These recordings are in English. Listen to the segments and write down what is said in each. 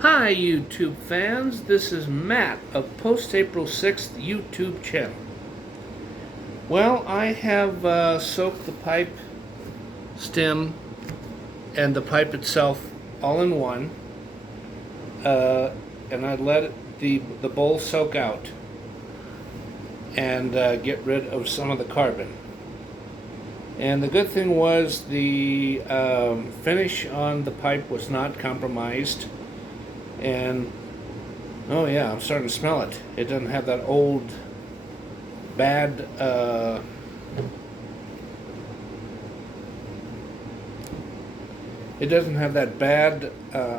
Hi YouTube fans, this is Matt of Post April 6th YouTube channel. Well, I have soaked the pipe stem and the pipe itself all in one, and I let the bowl soak out and get rid of some of the carbon. And the good thing was the finish on the pipe was not compromised. And oh yeah, I'm starting to smell it. It doesn't have that old bad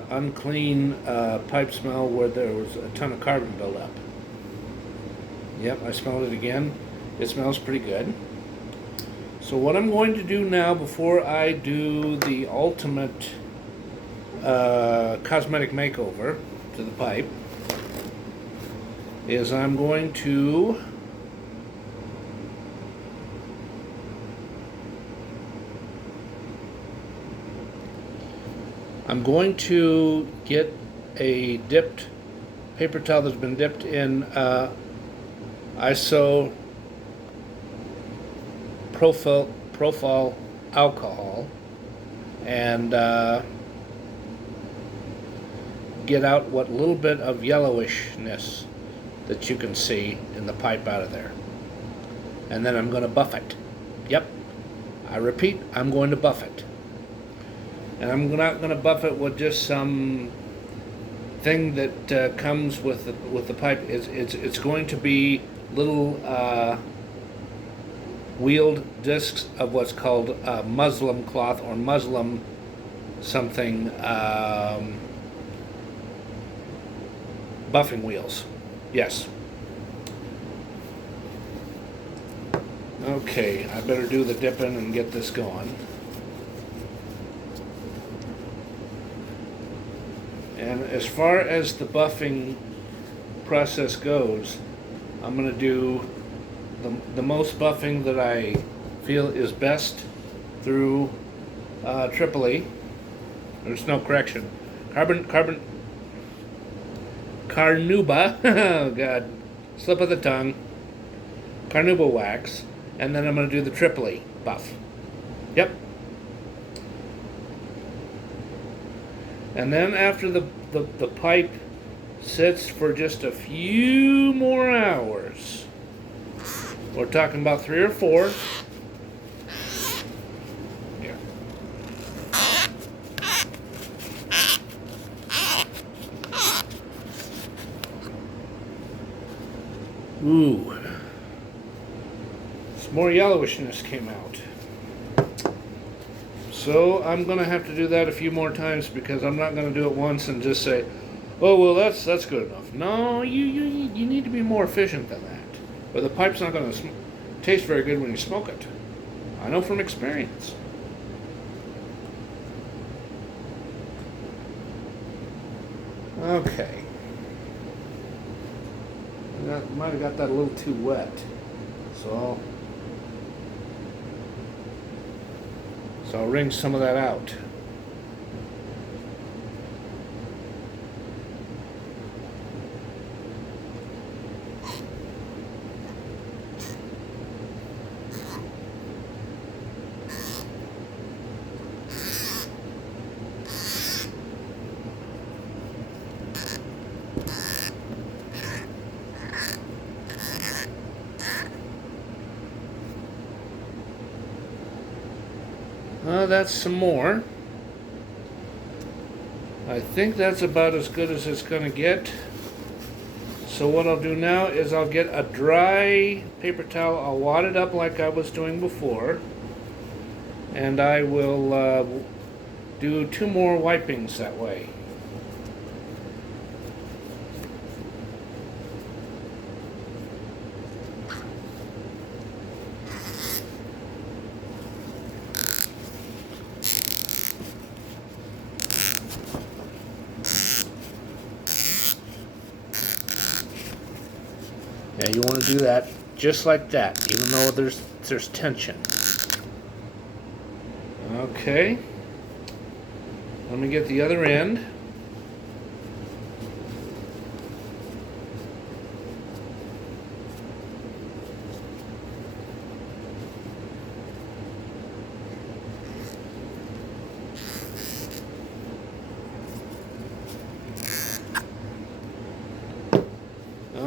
unclean pipe smell where there was a ton of carbon buildup. Yep, I smelled it again. It smells pretty good. So what I'm going to do now, before I do the ultimate cosmetic makeover to the pipe, is I'm going to get a dipped paper towel that's been dipped in isopropyl alcohol and get out what little bit of yellowishness that you can see in the pipe out of there. And then I'm going to buff it. Yep, I repeat, I'm going to buff it. And I'm not going to buff it with just some thing that comes with the pipe. It's going to be little wheeled discs of what's called muslin cloth or muslin something. Buffing wheels. Yes. Okay, I better do the dipping and get this going. And as far as the buffing process goes, I'm going to do the most buffing that I feel is best through TRIPOLI. There's no correction. CARNUBA, oh god, slip of the tongue, CARNUBA wax, and then I'm going to do the TRIPOLI buff. Yep. And then after the pipe sits for just a few more hours, we're talking about 3 or 4, ooh, some more yellowishness came out. So I'm going to have to do that a few more times, because I'm not going to do it once and just say, oh well, that's good enough. No, you need to be more efficient than that. Or the pipe's not going to taste very good when you smoke it. I know from experience. Okay. Might have got that a little too wet, so I'll wring some of that out. That's some more. I think that's about as good as it's going to get. So what I'll do now is I'll get a dry paper towel, I'll wad it up like I was doing before, and I will do 2 more wipings that way. Yeah, you want to do that just like that, even though there's tension. Okay. Let me get the other end.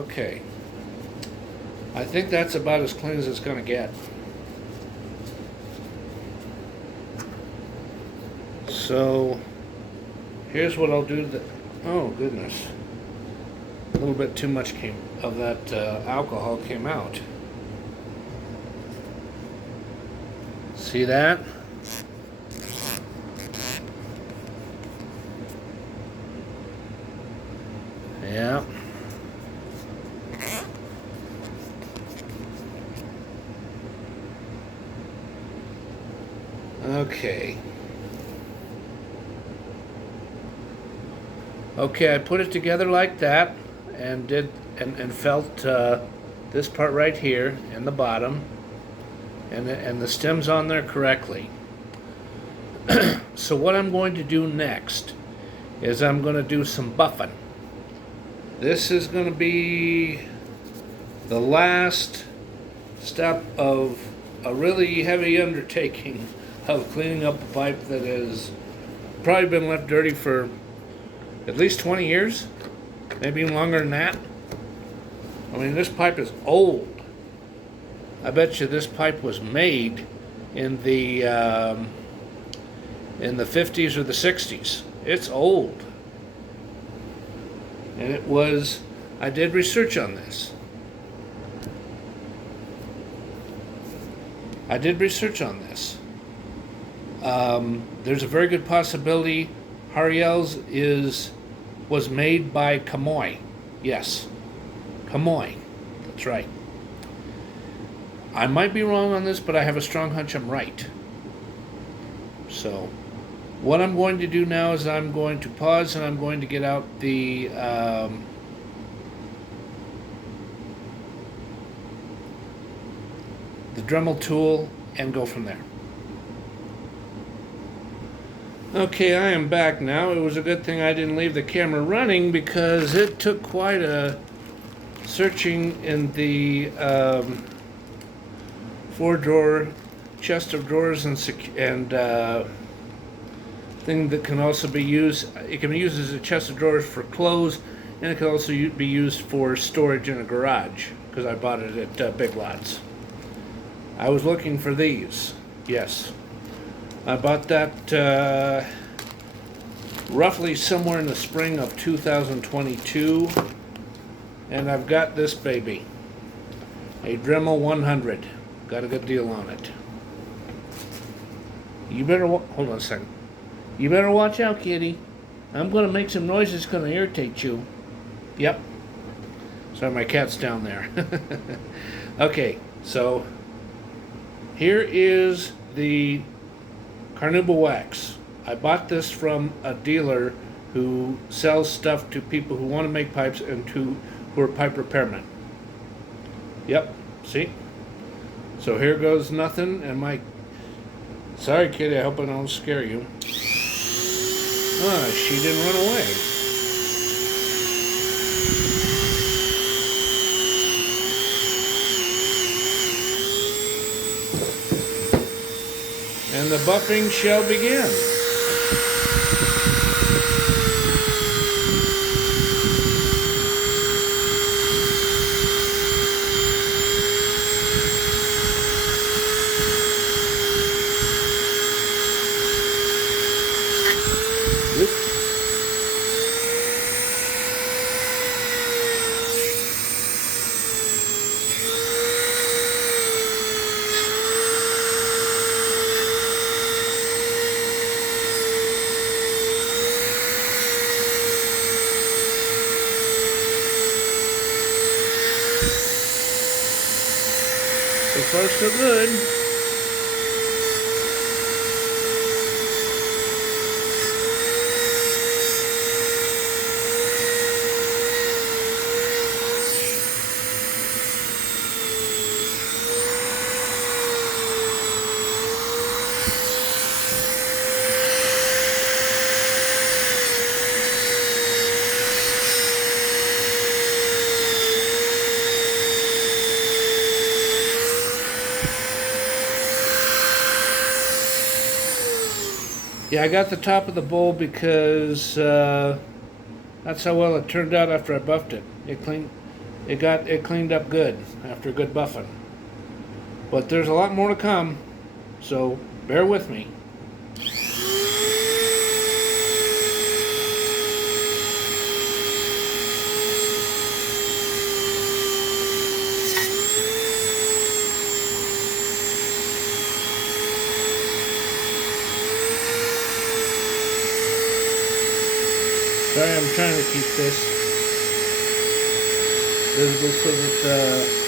Okay. I think that's about as clean as it's going to get. So here's what I'll do. Oh goodness, a little bit too much of that alcohol came out. See that? Yeah. Okay. Okay, I put it together like that and felt this part right here in the bottom and the stem's on there correctly. So what I'm going to do next is I'm going to do some buffing. This is going to be the last step of a really heavy undertaking of cleaning up a pipe that has probably been left dirty for at least 20 years, maybe even longer than that. I mean, this pipe is old. I bet you this pipe was made in the 50s or the 60s. It's old. And it was, I did research on this. There's a very good possibility HARRIEL'S was made by Kamoy. Yes, Kamoy. That's right. I might be wrong on this, but I have a strong hunch I'm right. So, what I'm going to do now is I'm going to pause and I'm going to get out the Dremel tool and go from there. Okay, I am back now. It was a good thing I didn't leave the camera running because it took quite a searching in the 4-drawer chest of drawers and thing that can also be used. It can be used as a chest of drawers for clothes, and it can also be used for storage in a garage because I bought it at Big Lots. I was looking for these. Yes. I bought that roughly somewhere in the spring of 2022, and I've got this baby, a Dremel 100. Got a good deal on it. You better hold on a second. You better watch out, kitty. I'm going to make some noise that's going to irritate you. Yep. Sorry, my cat's down there. Okay, so here is the CARNUBA wax. I bought this from a dealer who sells stuff to people who want to make pipes and who are pipe repairmen. Yep, see? So here goes nothing, and my... Sorry, kitty, I hope I don't scare you. Ah, she didn't run away. And the buffing shall begin. So far, so good. Yeah, I got the top of the bowl because that's how well it turned out after I buffed it. It it cleaned up good after a good buffing. But there's a lot more to come, so bear with me. Sorry, I'm trying to keep this visible so that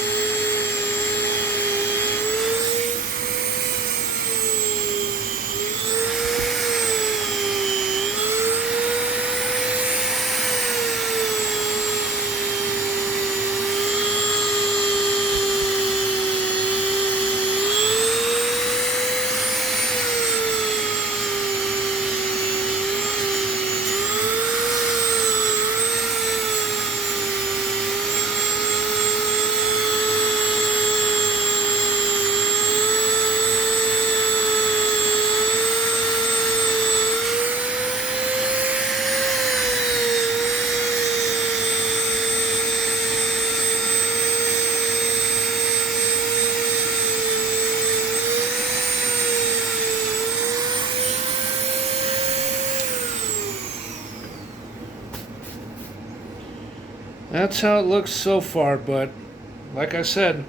that's how it looks so far. But like I said,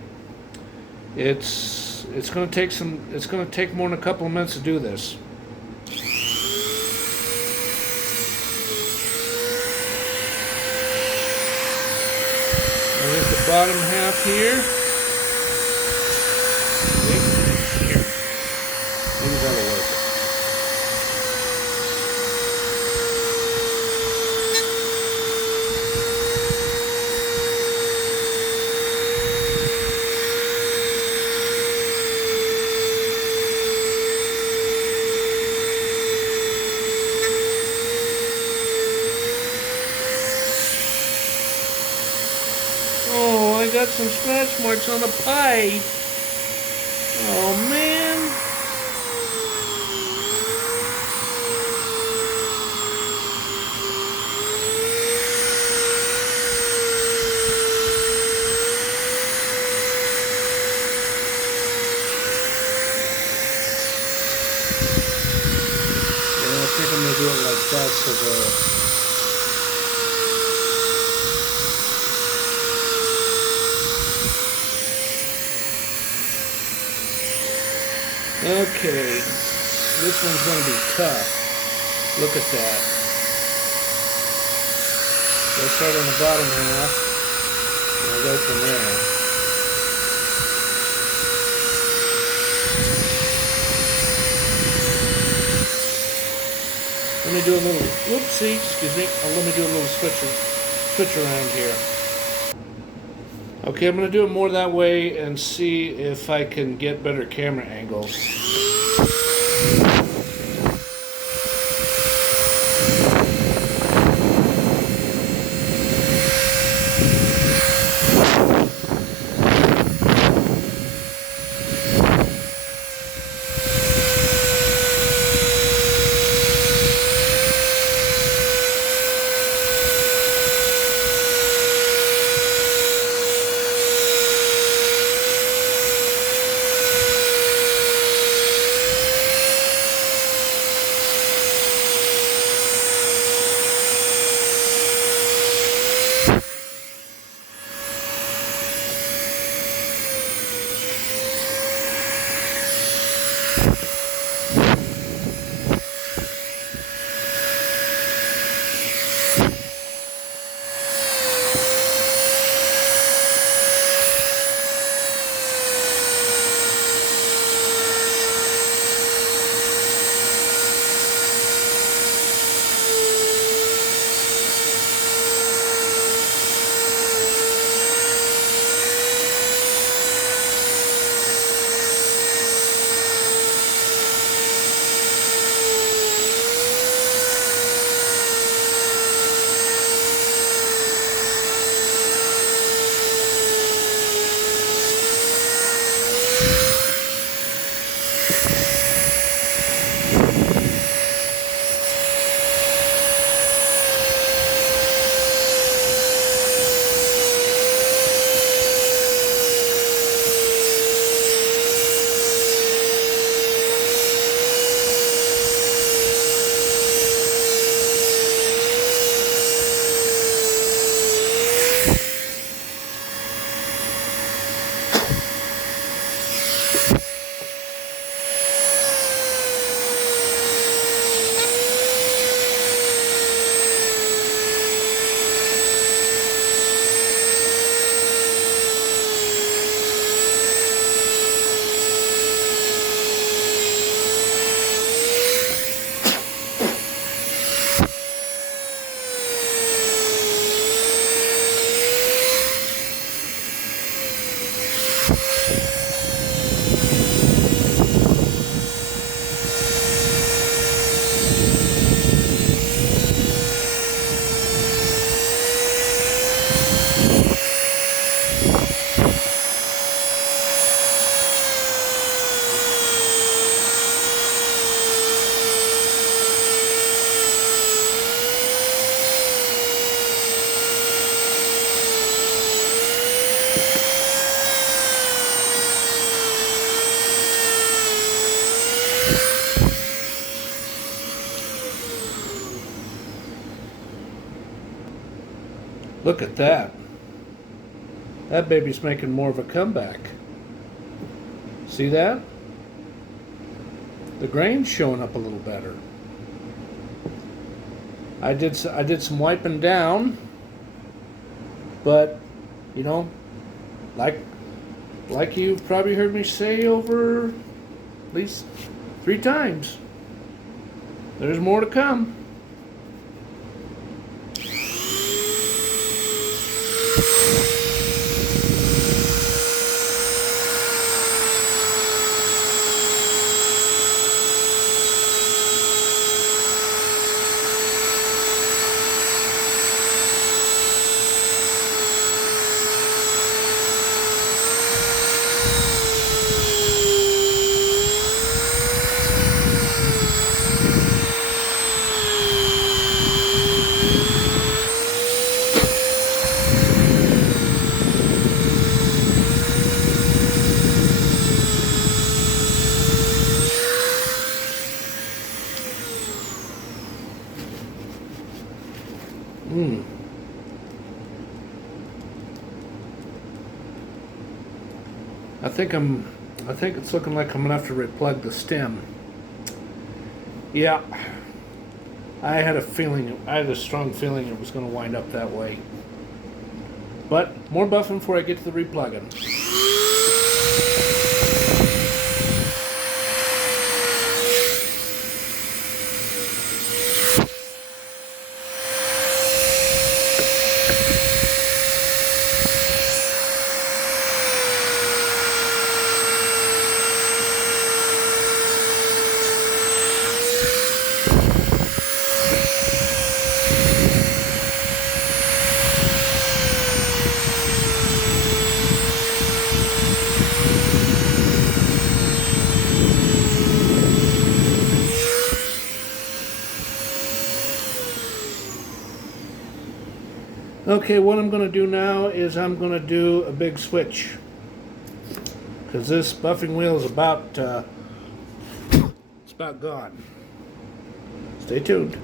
it's going to take more than a couple of minutes to do this. I get the bottom half here. Here. Maybe that'll work. I got some scratch marks on the pipe. Oh man. Yeah, I think I'm gonna do it like that so the okay, this one's going to be tough. Look at that. I'll start on the bottom half, and I'll go from there. Let me do a little, whoopsie, excuse me, let me do a little switch around here. Okay, I'm going to do it more that way and see if I can get better camera angles. Look at that. That baby's making more of a comeback. See that? The grain's showing up a little better. I did some wiping down, but you know, like you've probably heard me say over at least 3 times, there's more to come. I think it's looking like I'm gonna have to replug the stem. Yeah, I had a strong feeling it was gonna wind up that way. But more buffing before I get to the replugging. Okay, what I'm going to do now is I'm going to do a big switch, because this buffing wheel is about gone. Stay tuned.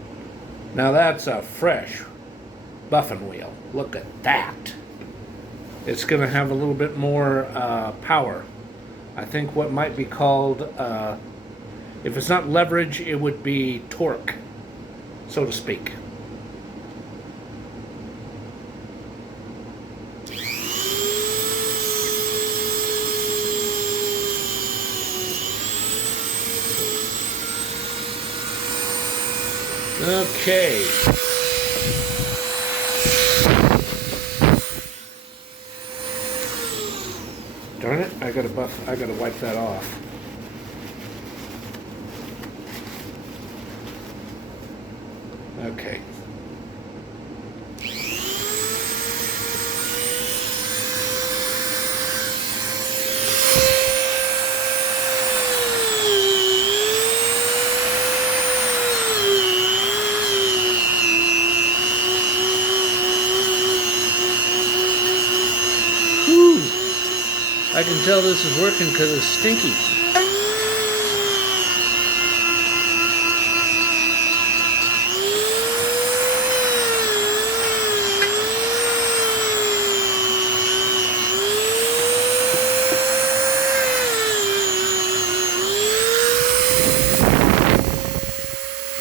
Now that's a fresh buffing wheel. Look at that. It's going to have a little bit more power. I think what might be called, if it's not leverage, it would be torque, so to speak. Okay. Darn it, I gotta wipe that off. Okay. I can tell this is working because it's stinky.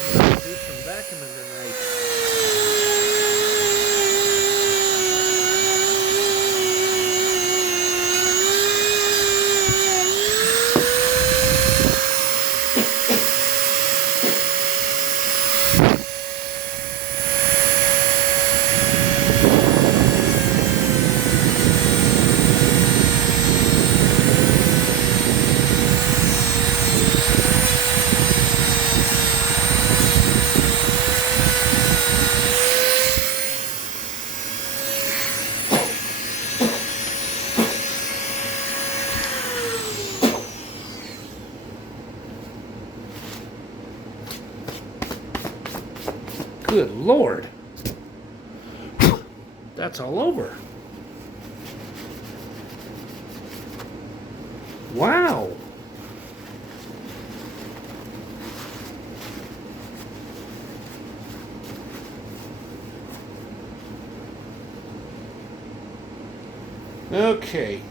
I'm going to do some vacuuming tonight. Good Lord. That's all over. Wow. Okay.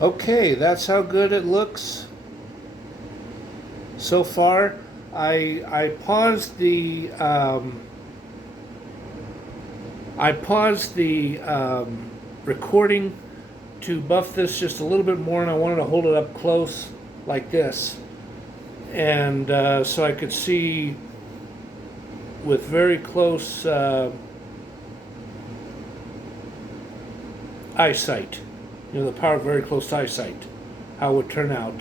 Okay, that's how good it looks so far. I paused the recording to buff this just a little bit more, and I wanted to hold it up close like this, and so I could see with very close eyesight, you know, the power of very close eyesight, how it would turn out.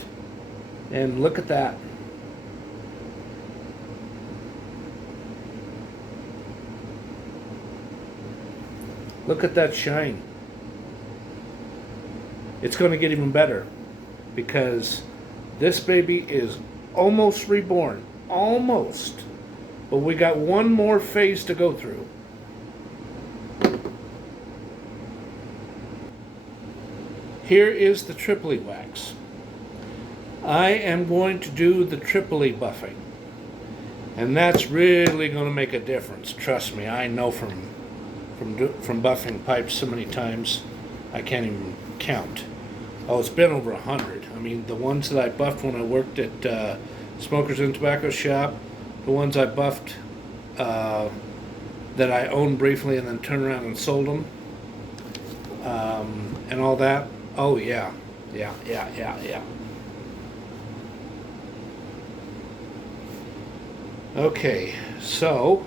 And look at that. Look at that shine. It's going to get even better because this baby is almost reborn. Almost. But we got one more phase to go through. Here is the Tripoli wax. I am going to do the Tripoli buffing. And that's really going to make a difference. Trust me, I know from buffing pipes so many times, I can't even count. Oh, it's been over 100. I mean, the ones that I buffed when I worked at Smokers and Tobacco Shop, the ones I buffed that I owned briefly and then turned around and sold them, and all that. Oh yeah. Okay, so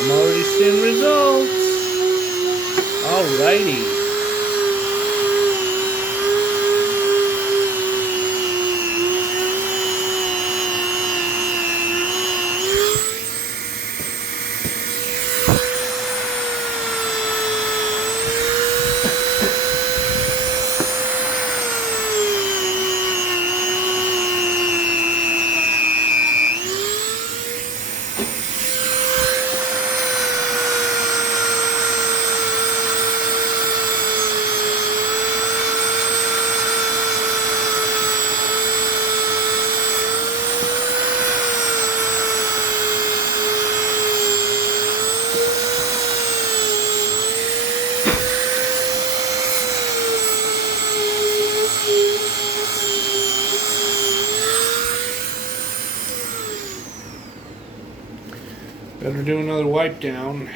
I'm already seeing results. Alrighty. Better do another wipe down.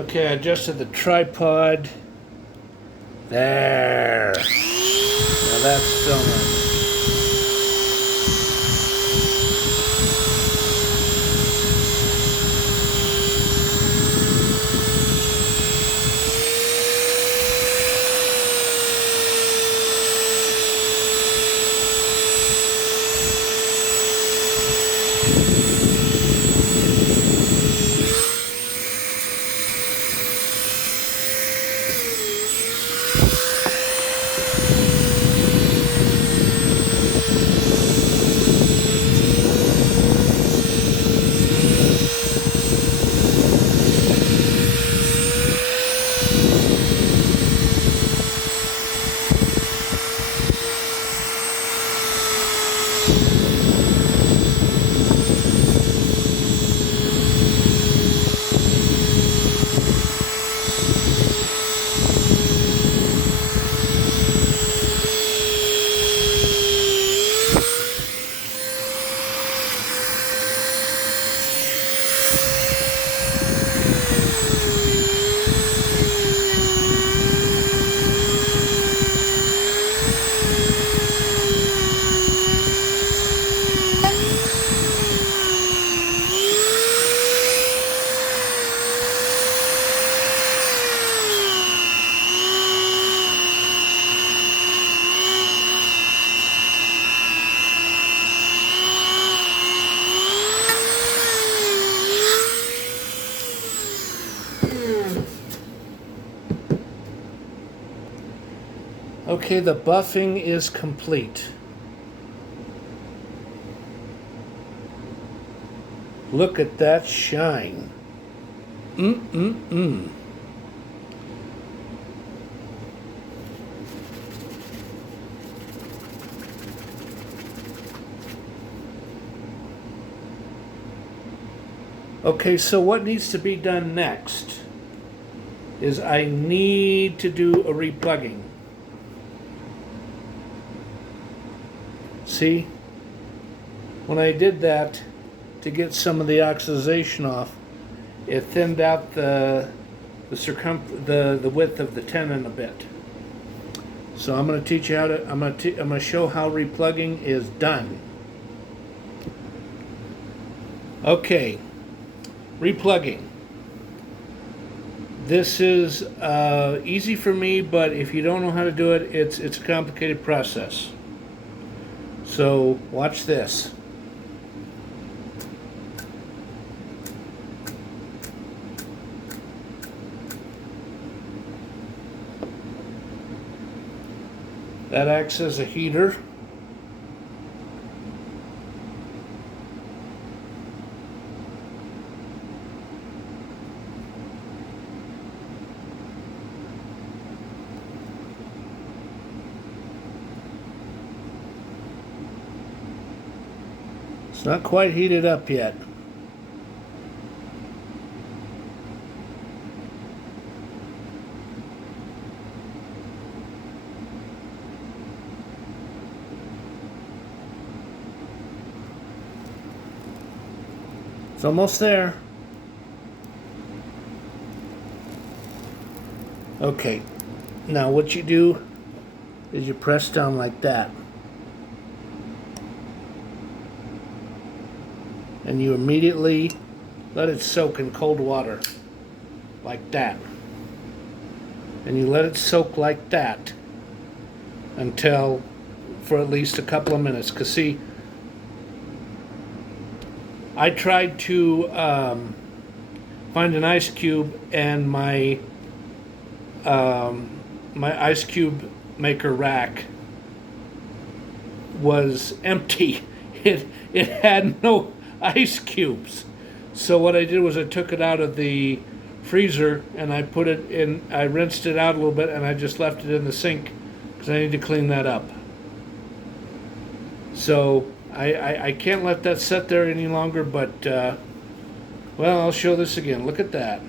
Okay, I adjusted the tripod. There. Now that's filming. Okay, the buffing is complete. Look at that shine. Okay, so what needs to be done next is I need to do a replugging. See, when I did that to get some of the oxidation off, it thinned out the width of the tenon a bit. So I'm going to teach you how to. I'm going to show how replugging is done. Okay, replugging. This is easy for me, but if you don't know how to do it, it's a complicated process. So watch this. That acts as a heater. It's not quite heated up yet. It's almost there. Okay, now what you do is you press down like that. And you immediately let it soak in cold water, like that. And you let it soak like that until, for at least a couple of minutes. Because see, I tried to find an ice cube, and my ice cube maker rack was empty. It had no ice cubes. So what I did was I took it out of the freezer and I put it in, I rinsed it out a little bit and I just left it in the sink because I need to clean that up. So I can't let that sit there any longer, but well, I'll show this again. Look at that.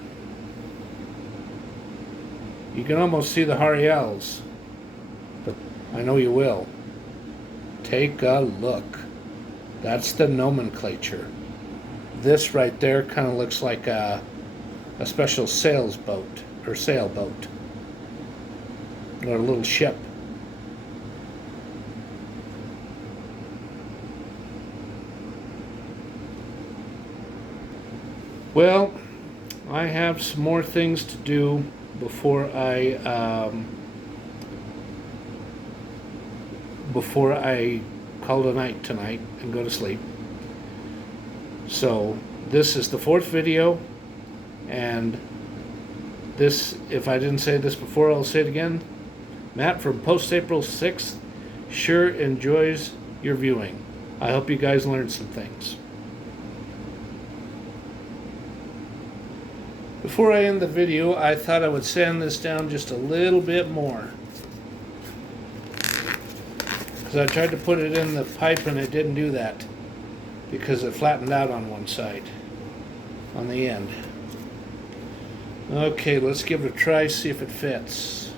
You can almost see the HARRIEL'S, but I know you will. Take a look. That's the nomenclature. This right there kind of looks like a a special sailboat or sailboat or a little ship. Well, I have some more things to do before I call it a night tonight and go to sleep. So this is the 4th video, and this, if I didn't say this before, I'll say it again. Matt from Post April 6th sure enjoys your viewing. I hope you guys learned some things. Before I end the video, I thought I would sand this down just a little bit more, because I tried to put it in the pipe and it didn't do that because it flattened out on one side, on the end. Okay, let's give it a try, see if it fits.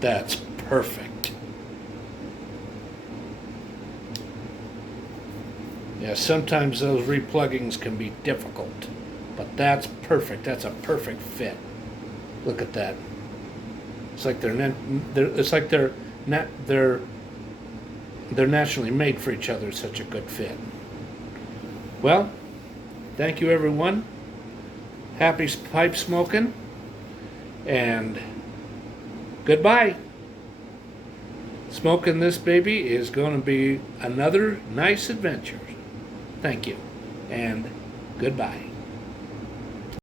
That's perfect. Yeah, sometimes those replugings can be difficult, but that's perfect. That's a perfect fit. Look at that. It's like they're naturally made for each other. Such a good fit. Well, thank you everyone. Happy pipe smoking, and goodbye. Smoking this baby is going to be another nice adventure. Thank you, and goodbye.